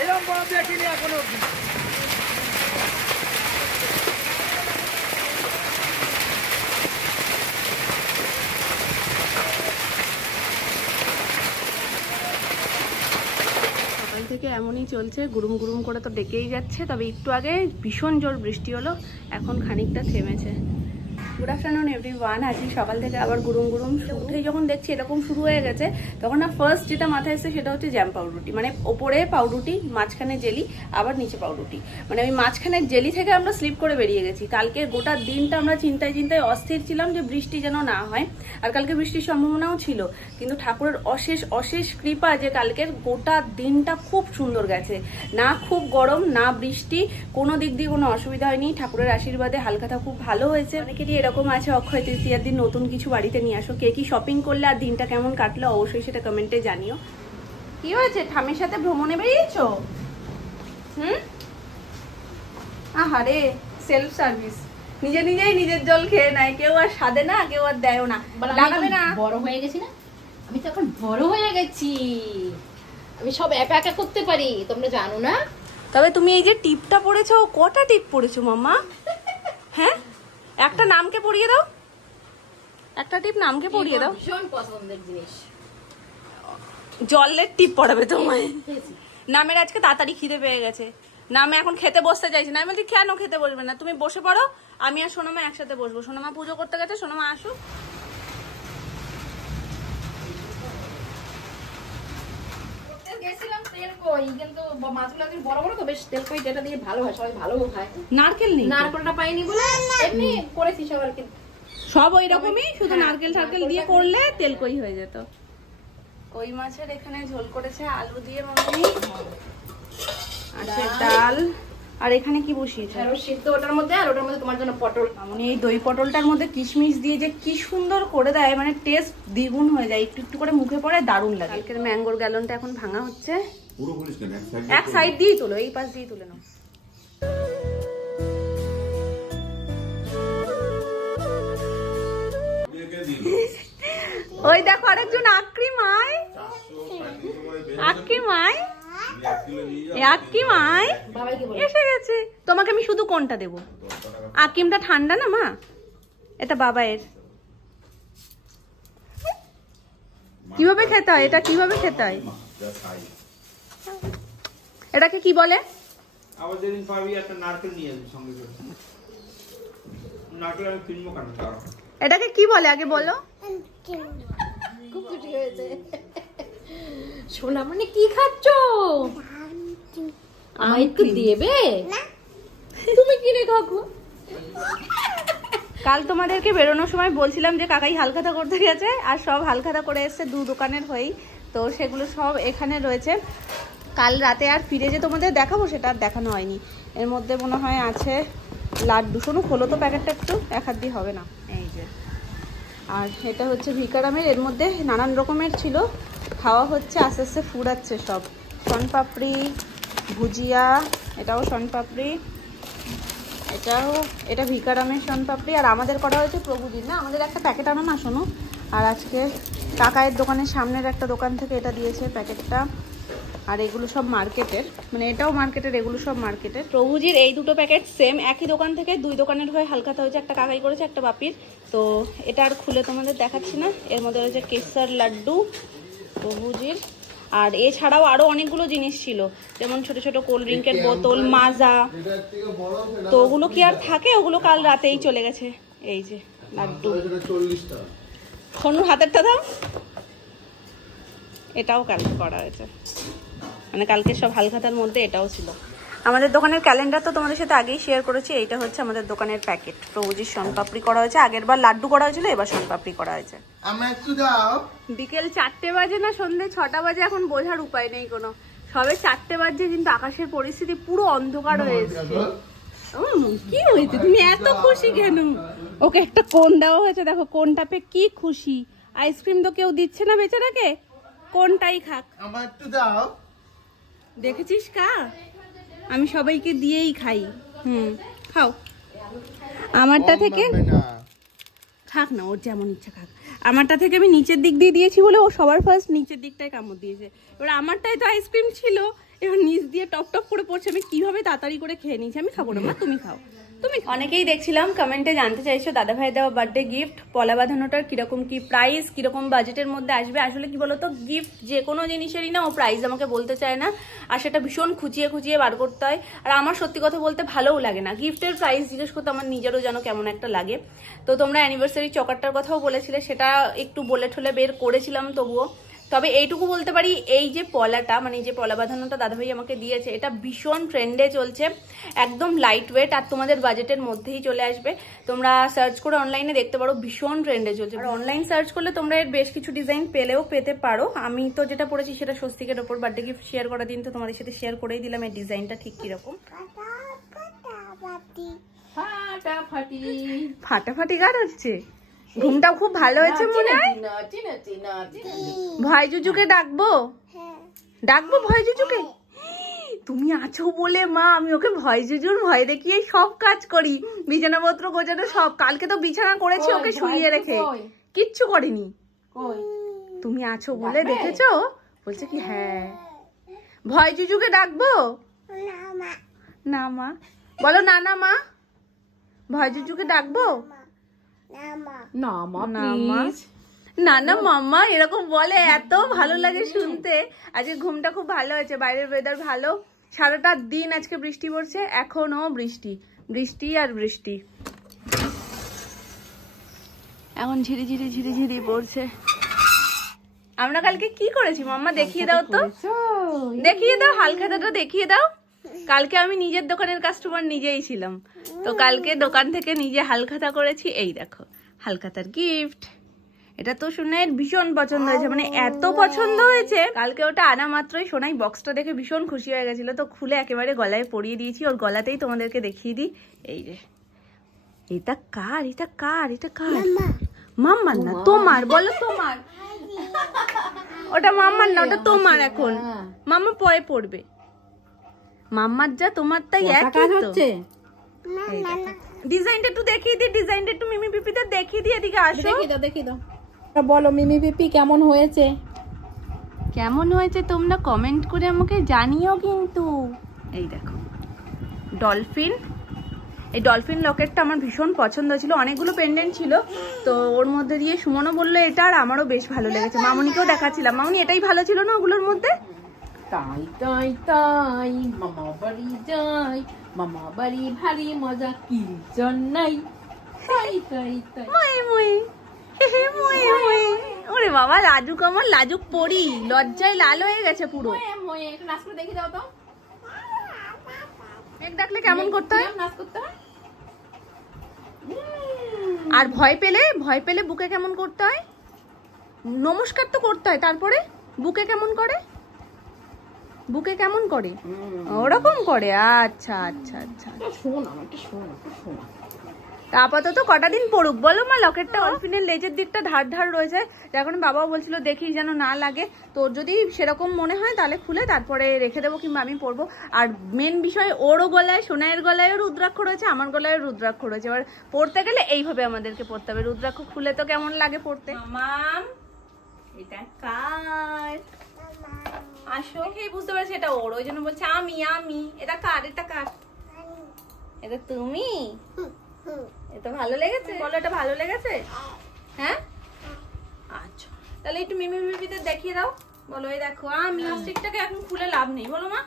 এরকম বড় দেখিনি এখনো অব্দি। সকাল থেকে এমনই চলছে, গুরুম গুরুম করে তো ডেকেই যাচ্ছে। তবে একটু আগে ভীষণ জোর বৃষ্টি হলো, এখন খানিকটা থেমেছে। Good afternoon everyone. আজকে সকাল থেকে আবার গুরুম গুরুম উঠেই যখন দেখছি এরকম শুরু হয়ে গেছে, তখন না ফার্স্ট যেটা মাথায় এসেছে সেটা হচ্ছে জ্যাম পাউরুটি। মানে ওপরে পাউরুটি, মাঝখানে জেলি, আবার নিচে পাউরুটি। মানে ওই মাঝখানের জেলি থেকে আমরা স্লিপ করে বেরিয়ে গেছি। কালকে গোটা দিনটা আমরা চিন্তায় চিন্তায় অস্থির ছিলাম যে বৃষ্টি যেন না হয়, আর কালকে বৃষ্টির সম্ভাবনাও ছিল। কিন্তু ঠাকুরের অশেষ অশেষ কৃপা যে কালকের গোটা দিনটা খুব সুন্দর গেছে। না খুব গরম, না বৃষ্টি, কোনো দিক দিয়ে কোনো অসুবিধা হয়নি। ঠাকুরের আশীর্বাদে হালখাতা খুব ভালো হয়েছে। অনেকেরই এরকম আছে অক্ষয় তৃতীয়ার দিন নতুন কিছু বাড়িতে নিয়ে আসো। কে কি শপিং করলে আর দিনটা কেমন কাটলো অবশ্যই সেটা কমেন্টে জানিও। কি হয়েছে, ঠামের সাথে ভ্রমণে বেরিয়েছো? আহারে, সেলফ সার্ভিস, নিজে নিজেই নিজের জল খেয়ে নেয়। কেউ আর সাধে না, কেউ আর দেয়ও না। লাগাবে না, বড় হয়ে গেছি না আমি, তো এখন বড় হয়ে গেছি, আমি সব একা একা করতে পারি, তোমরা জানো না। তবে তুমি এই যে টিপটা পড়েছো, কটা টিপ পড়েছো মাম্মা? হ্যাঁ, একটা নামকে পড়িয়ে দাও, একটা টিপ নামকে পড়িয়ে দাও। ভীষণ পছন্দের জিনিস। জলের টিপ পড়াবে তোমায়? নামের আজকে তাড়াতাড়ি খিদে পেয়ে গেছে, নামে এখন খেতে বসতে চাইছে না। আমি বলছি কেন খেতে বসবে না, তুমি বসে পড়ো, আমি আর সোনামা একসাথে বসবো। সোনামা পুজো করতে গেছে, সোনামা আসুক। গেছিলাম তেল কই, কিন্তু মাছগুলো একদিন বড় বড় তো, বেশ তেল কই যেটা দিয়ে ভালো হয়, সবাই ভালো খায়। নারকেল নেই, নারকেলটা পাইনি বলে এমনি করেছি সব আর কি। সব ওই রকমই, শুধু নারকেল টারকেল দিয়ে করলে তেল কই হয়ে যেত। কই মাছের এখানে ঝোল করেছে আলু দিয়ে মাম্মি, আছে ডাল, আর এখানে কি বসিয়েছে? সিদ্ধ ওটার মধ্যে, আর ওটার মধ্যে তোমার জন্য পটল। মানে এই দই পটলটার মধ্যে কিশমিশ দিয়ে যে কি সুন্দর করে দেয়, মানে টেস্ট দ্বিগুণ হয়ে যায়। একটু একটু করে মুখে পড়ে, দারুণ লাগে। কালকের ম্যাঙ্গোর গ্যালনটা এখন ভাঙা হচ্ছে। এক সাইড দিয়েই তোলো, এই পাশ দিয়ে তুলে নাও। ওই দেখো আরেকজন আক্রি মাই, আক্কি মাই, আক্কি মাই এসে গেছে। তোমাকে আমি শুধু কোনটা দেবো? আকিমটা ঠান্ডা না মা, এটা বাবায়ের। কিভাবে খেতে হয় এটা, কিভাবে খেতে হয় এটাকে কি বলে? আবার যেদিন পাবি একটা নারকেল নিয়ে আসবি সঙ্গে করে। নারকেল আমি কিনবো কেন? এটাকে কি বলে আগে বলো? খুব ছুটি হয়েছে। সোনা মানে কি খাচ্ছ? আমায় একটু দেবে? তুমি কিনে খাও। কাল তোমাদেরকে বেরোনোর সময় বলছিলাম যে কাকাই হালখাতা করতে গেছে, আর সব হালখাতা করে এসছে দু দোকানের হয়েই। তো সেগুলো সব এখানে রয়েছে। কাল রাতে আর ফিরে যে তোমাদের দেখাবো সেটা আর দেখানো হয়নি। এর মধ্যে মনে হয় আছে লাড্ডু। শোনো খোলো তো প্যাকেটটা একটু, এক হাত দিয়ে হবে না। এই যে, আর এটা হচ্ছে ভিকারামের, এর মধ্যে নানান রকমের ছিল। খাওয়া হচ্ছে, আস্তে আস্তে ফুরাচ্ছে সব। শনপাপড়ি, ভুজিয়া, এটাও শনপাপড়ি, এটা ভিকারামের শনপাপড়ি। আর আমাদের করা হয়েছে প্রভুজির, না আমাদের একটা প্যাকেট আনো না শোনো। আর আজকে কাকায়ের দোকানের সামনের একটা দোকান থেকে এটা দিয়েছে প্যাকেটটা। আর এগুলো সব মার্কেটের, মানে এটাও মার্কেটের, এগুলো সব মার্কেটের। প্রভুজির এই দুটো প্যাকেট সেম একই দোকান থেকে, দুই দোকানের হয়ে হালখাতা হয়েছে। একটা কাকাই করেছে, একটা বাপির। তো এটা আর খুলে তোমাদের দেখাচ্ছি না। এর মধ্যে রয়েছে কেসার লাড্ডু প্রভুজির। আর এছাড়াও আরো অনেকগুলো জিনিস ছিল, যেমন ছোট ছোট কোল্ড ড্রিঙ্কের বোতল, মাজা। তো ওগুলো কি আর থাকে, ওগুলো কাল রাতেই চলে গেছে। এই যে লাড্ডু, সোনুর হাতেরটা দাও, এটাও কালকে করা হয়েছে। মানে কালকে সব হালখাতার মধ্যে এটাও ছিল। আমাদের দোকানের ক্যালেন্ডার তো তোমাদের সাথে আগেই শেয়ার করেছি। এইটা হচ্ছে আমাদের দোকানের প্যাকেট। প্রভুজির শনপাপড়ি করা হয়েছে, আগের বার লাড্ডু করা হয়েছিল, এবার শনপাপড়ি করা হয়েছে। বিকেল 4টে বাজে না সন্ধ্যে 6টা বাজে, এখন বোঝার উপায় নেই কোনো। সবে 4টে বাজে, কিন্তু আকাশের পরিস্থিতি পুরো অন্ধকার হয়ে এসেছে। কি হয়েছে, তুমি এত খুশি কেন? ওকে একটা কোন দেওয়া হয়েছে, দেখো কোনটা পেয়ে কি খুশি। আইসক্রিম তো কেউ দিচ্ছে না বেচারাকে, কোনটাই খাক। আমার একটু দাও। দেখেছিস কা, আমি সবাইকে দিয়েই খাই। খাও আমারটা থেকে, থাক না, ওর যেমন ইচ্ছা খাক। আমারটা থেকে আমি নিচের দিক দিয়ে দিয়েছি বলে ও সবার ফার্স্ট নিচের দিকটায় কামড় দিয়েছে। এবার আমারটাই তো আইসক্রিম ছিল, এবার নিচ দিয়ে টপ টপ করে পড়ছে। আমি কিভাবে তাড়াতাড়ি করে খেয়ে নিয়েছি। আমি খাবো না মা, তুমি খাও। তুমি অনেকেই দেখছিলাম কমেন্টে জানতে চাইছো দাদা ভাই দেওয়া বার্থডে গিফট পলা বাঁধানোটার কিরকম কি প্রাইস, কিরকম বাজেটের মধ্যে আসবে। আসলে কি বলতো, গিফট যে কোনো জিনিসেরই না ও প্রাইস আমাকে বলতে চায় না, আর সেটা ভীষণ খুঁচিয়ে খুঁচিয়ে বার করতে হয়। আর আমার সত্যি কথা বলতে ভালোও লাগে না গিফটের প্রাইস জিজ্ঞেস করতে, আমার নিজেরও যেন কেমন একটা লাগে। তো তোমরা অ্যানিভার্সারি চকারটার কথাও বলেছিলে, সেটা একটু বলে ঠলে বের করেছিলাম তবুও। তবে এইটুকু বলতে পারি, এই যে পলাটা মানে যে পলা বাঁধানোটা দাদাভাই আমাকে দিয়েছে, এটা ভীষণ ট্রেন্ডে চলছে, একদম লাইট ওয়েট, আর তোমাদের বাজেটের মধ্যেই চলে আসবে। তোমরা সার্চ করে অনলাইনে দেখতে পারো, ভীষণ ট্রেন্ডে চলছে। আর অনলাইন সার্চ করলে তোমরা এর বেশ কিছু ডিজাইন পেতে পারো। আমি তো যেটা পড়েছি সেটা স্বস্তিকের ওপর বার্থডে গিফট শেয়ার করার দিন তো তোমাদের সাথে শেয়ার করেই দিলাম এই ডিজাইনটা ঠিক কিরকম। ফাটাফাটি গান হচ্ছে, ঘুমটা খুব ভালো হয়েছে মনে হয়। ভয় জুজুকে ডাকবো, ডাকবো ভয় জুজুকে। তুমি আছো বলে মা আমি ওকে ভয় জুজুর ভয় দেখিয়ে সব কাজ করি, বিছানাপত্র গোছানো সব। কালকে তো বিছানা করেছি ওকে শুইয়ে রেখে, কিচ্ছু করিনি। তুমি আছো বলে দেখেছো, বলছে কি হ্যাঁ। ভয় জুজুকে ডাকবো না মা, বলো না না মা। ভয় জুজুকে ডাকবো না না মাম্মা এরকম বলে, এত ভালো লাগে শুনতে। আজকে ঘুমটা খুব ভালো হয়েছে, বাইরের ওয়েদার ভালো, সারাটা দিন আজকে বৃষ্টি পড়ছে, এখনো বৃষ্টি বৃষ্টি আর বৃষ্টি, এখন ঝিরি ঝিরি ঝিরি ঝিরি পড়ছে। আমরা কালকে কি করেছি মাম্মা দেখিয়ে দাও তো, দেখিয়ে দাও হালখাতাটা দেখিয়ে দাও। কালকে আমি নিজের দোকানের কাস্টমার নিজেই ছিলাম, তো কালকে দোকান থেকে নিজে হালখাতা করেছি। এই দেখো হালখাতার গিফট, এটা তো সোনাইয়ের ভীষণ পছন্দ হয়েছে, মানে এত পছন্দ হয়েছে কালকে ওটা আনা মাত্রই সোনাই বক্সটা দেখে ভীষণ খুশি হয়ে গেছিল, তো খুলে একেবারে গলায় পরিয়ে দিয়েছি। ওর গলাতেই তোমাদেরকে দেখিয়ে দিই, এই যে এটা কার, এটা কার, এটা কার? মাম্মার না তোমার, বলো তোমার। ওটা মাম্মার না, ওটা তোমার। এখন মাম্মা পরে পড়বে, মাম্মার যা তোমার তাই একই হচ্ছে। ডিজাইনটা একটু দেখিয়ে দিই, ডিজাইনটা একটু মিমি পিপিতে দেখিয়ে দিয়ে এদিকে আসো। দেখিয়ে দাও বলো মিমি পিপি কেমন হয়েছে, কেমন হয়েছে তোমরা কমেন্ট করে আমাকে জানিও কিন্তু। এই দেখো ডলফিন, এই ডলফিন লকেটটা আমার ভীষণ পছন্দ ছিল, অনেকগুলো পেন্ডেন্ট ছিল, তো ওর মধ্যে দিয়ে সুমনও বললো এটা, আর আমারও বেশ ভালো লেগেছে। মামুনিকেও দেখাচ্ছিলাম, মামুনি এটাই ভালো ছিল না ওগুলোর মধ্যে? তাই তাই তাই মামা বাড়ি যাই, মামা বাড়ি ভারী মজা কি জন্যই, তাই তাই তাই মই মই মই মই। ওরে বাবা লাজুক, আমার লাজুক পড়ি, লজ্জায় লাল হয়ে গেছে পুরো। একটু নাচ করে দেখে দাও তো, এক ডাকলে কেমন করতে হয়, নাচ করতে হয়। আর ভয় পেলে বুকে কেমন করতে হয়, নমস্কার তো করতে হয়, তারপরে বুকে কেমন করে, বুকে কেমন করে ওরকম করে। আচ্ছা আচ্ছা আচ্ছা, শোন আমাকে, শোন শোন। আপাতত কটা দিন পড়ুক বলো মা। লকেটটা ডলফিনের লেজের দিকটা ধার ধার রয়েছে, এখন বাবাও বলছিল দেখি যেন না লাগে, তো যদি সেরকম মনে হয় তাহলে খুলে তারপরে রেখে দেবো, কিংবা আমি পরবো। আর মেন বিষয় ওরও গলায়, সোনাইয়ের গলায়ও রুদ্রাক্ষ রয়েছে, আমার গলায়ও রুদ্রাক্ষ রয়েছে। এবার পড়তে গেলে এইভাবে আমাদেরকে পড়তে হবে, রুদ্রাক্ষ খুলে তো কেমন লাগে পড়তে। মাম এটা কার, আসো খেয়ে বুঝতে পারছি এটা ওর, ওই জন্য বলছে আমি আমি। এটা কার, এটা কার, এটা তুমি। এটা ভালো লেগেছে বলো, এটা ভালো লেগেছে হ্যাঁ? আচ্ছা তাহলে একটু মিমি পিপিতে দেখিয়ে দাও, বলো এই দেখো আমি। প্লাস্টিকটাকে এখন খুলে লাভ নেই বলো মা।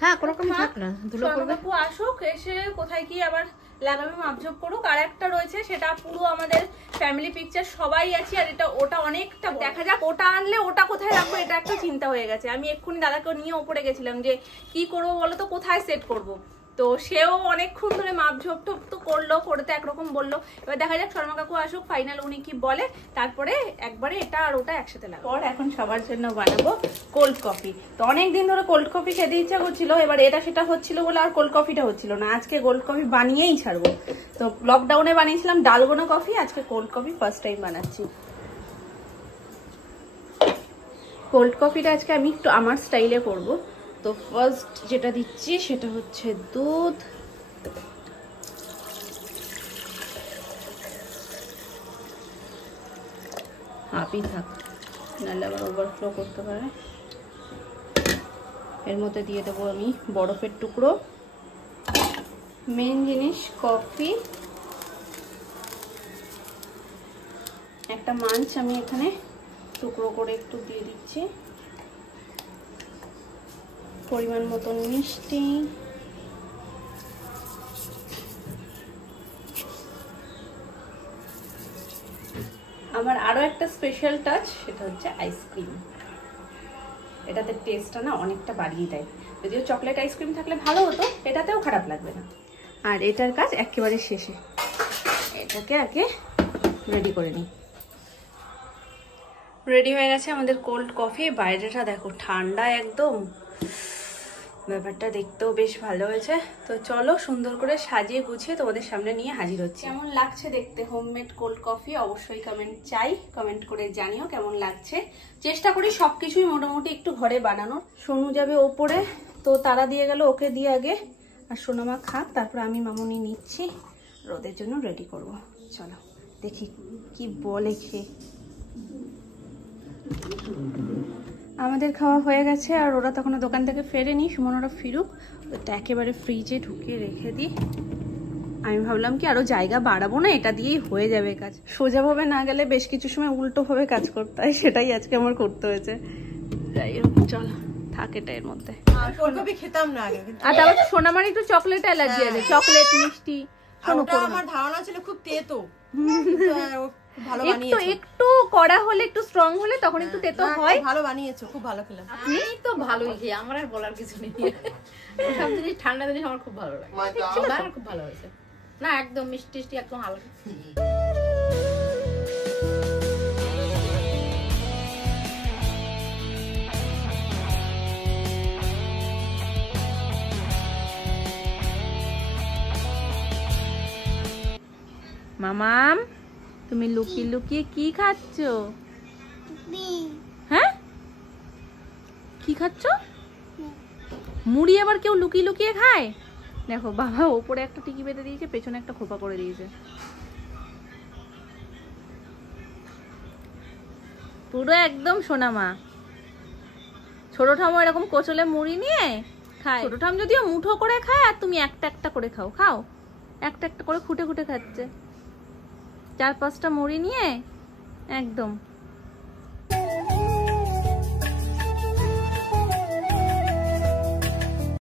হ্যাঁ কোনো রকম থাক না, ধুলো পড়বে। আপু আসুক, এসে কোথায় কি আবার লাগাবে মাপঝোপ করুক। আর একটা রয়েছে সেটা পুরো আমাদের ফ্যামিলি পিকচার, সবাই আছি, আর এটা ওটা অনেকটা দেখা যাক। ওটা আনলে ওটা কোথায় রাখবো এটা একটা চিন্তা হয়ে গেছে। আমি এক্ষুনি দাদাকে নিয়ে ওপরে গেছিলাম যে কি করবো বলো তো, কোথায় সেট করবো। তো সেও অনেকক্ষণ ধরে মাপঝোপ টোপ তো করলো, করতে একরকম বললো। এবার দেখা যাক শর্মা কাকু আসুক, ফাইনাল উনি কি বলে, তারপরে একবারে এটা আর ওটা একসাথে লাগবে। পর এখন সবার জন্য বানাবো কোল্ড কফি। তো অনেকদিন ধরে কোল্ড কফি খেতে ইচ্ছা করছিল, এবার এটা সেটা হচ্ছিল বলে আর কোল্ড কফিটা হচ্ছিল না। আজকে কোল্ড কফি বানিয়েই ছাড়বো। তো লকডাউনে বানিয়েছিলাম ডালগোনা কফি, আজকে কোল্ড কফি ফার্স্ট টাইম বানাচ্ছি। কোল্ড কফিটা আজকে আমি একটু আমার স্টাইলে করবো। তো ফার্স্ট যেটা দিচ্ছি সেটা হচ্ছে দুধ, হাফই থাক, নাহলে আবার ওভারফ্লো করতে পারে। এর মধ্যে দিয়ে দেবো আমি বরফের টুকরো, মেন জিনিস কফি, একটা মাঞ্চ আমি এখানে টুকরো করে একটু দিয়ে দিচ্ছি, পরিমাণ মতন মিষ্টি, আমার আরো একটা স্পেশাল টাচ, সেটা হচ্ছে আইসক্রিম। এটাতে টেস্টটা না অনেকটা বাড়িয়ে দেয়। যদিও চকলেট আইসক্রিম থাকলে ভালো হতো, এটাতেও খারাপ লাগবে না। আর এটার কাজ একেবারে শেষে, এটাকে আগে রেডি করে নিই। রেডি হয়ে গেছে আমাদের কোল্ড কফি। বাইরেটা দেখো ঠান্ডা একদম, ব্যাপারটা দেখতেও বেশ ভালো হয়েছে। তো চলো সুন্দর করে সাজিয়ে গুছিয়ে তোমাদের সামনে নিয়ে হাজির হচ্ছি। কেমন লাগছে দেখতে হোমমেড কোল্ড কফি অবশ্যই কমেন্ট করে জানিও কেমন লাগছে। চেষ্টা করি সবকিছুই মোটামুটি একটু ঘরে বানানোর। সোনু যাবে ওপরে, তো তারা দিয়ে গেল, ওকে দিয়ে আগে, আর সোনামা খাক, তারপর আমি মামুনি নিচ্ছি, রোদের জন্য রেডি করব। চলো দেখি কি বলে খেয়ে। আমাদের খাওয়া হয়ে গেছে, আর ওরা তখন দোকান থেকে ফেরেনি, সুমন ওরা ফিরুক, ওটা একেবারে ফ্রিজে ঢুকিয়ে রেখে দিই। আমি ভাবলাম কি আরো জায়গা বাড়াবো না, এটা দিয়েই হয়ে যাবে কাজ। সোজাভাবে না গেলে বেশ কিছু সময় উল্টোভাবে কাজ করতে হয়, সেটাই আজকে আমার করতে হয়েছে। যাই হোক চল থাক এটা এর মধ্যে। ফুলকপি খেতাম না আগে, আর তারপর সোনামার একটু চকলেট অ্যালার্জি আছে, চকলেট মিষ্টি আমার ধারণা ছিল খুব তেতো, ভালো একটু বানিয়েছো, একটু কড়া হলে, একটু স্ট্রং হলে তখন একটু তেতো হয়। ভালো বানিয়েছো, খুব ভালো খেলাম। আপনি তো ভালোই খেয়ে, আমার আর বলার কিছু নেই। সব জিনিস ঠান্ডা জিনিস আমার খুব ভালো লাগে, আমার খুব ভালো হয়েছে। না একদম মিষ্টি টিষ্টি একদম হালকা। মামাম তুমি লুকিয়ে লুকিয়ে কি খাচ্ছ? হ্যাঁ কি খাচ্ছ? মুড়ি আবার কেউ লুকিয়ে লুকিয়ে খায়? দেখো বাবা ওপরে একটা টিকি বেঁধে দিয়েছে, পেছনে একটা খোপা করে দিয়েছে, পুরো একদম সোনামা। ছোট ঠামো এরকম কোচলে মুড়ি নিয়ে খায়, ছোট ঠাম যদিও মুঠো করে খায়, আর তুমি একটা একটা করে খাও, একটা একটা করে খুঁটে খুঁটে খাচ্ছে, 4-5টা মুড়ি নিয়ে একদম।